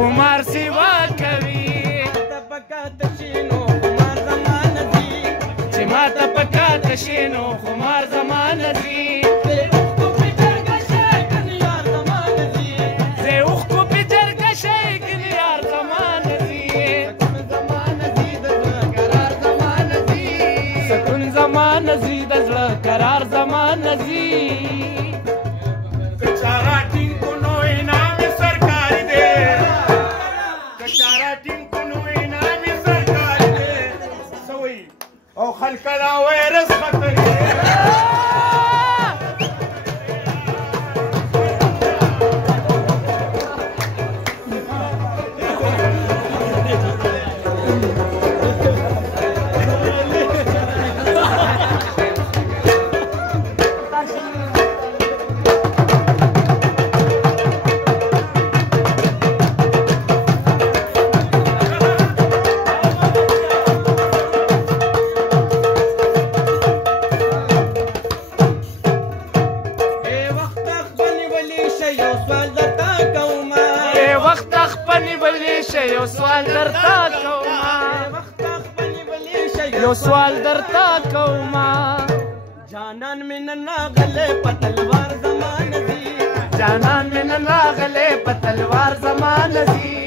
خمار سیوا کوي چې ماته پکاته شي نو خمار زمانه ځي زه اوښکو په جرګه شي ګل یار زمانه ځي سکون زمانه ځي د زړه قرار زمانه ځي او خلقنا ويرس خطر یو سوال درتا کوما یو سوال درتا کوما جانان من ناغله پتلوار زمان دی جانان من ناغله پتلوار زمان دی